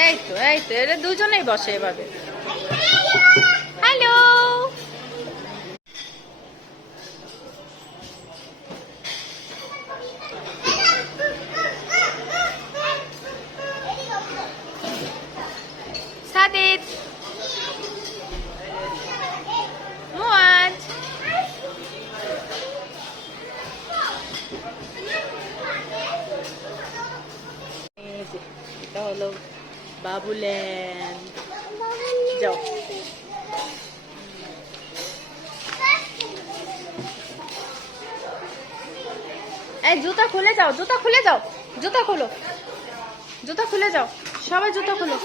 এই তো এই তো এরা দুজনেই বসে এভাবে। হ্যালো সাদিদ মুয়াজ এটা হলো বাবুল্যান্ড যাও এই জুতা খুলে যাও জুতা খুলে যাও জুতা খোলো জুতা খুলে যাও সবাই জুতা খুলো।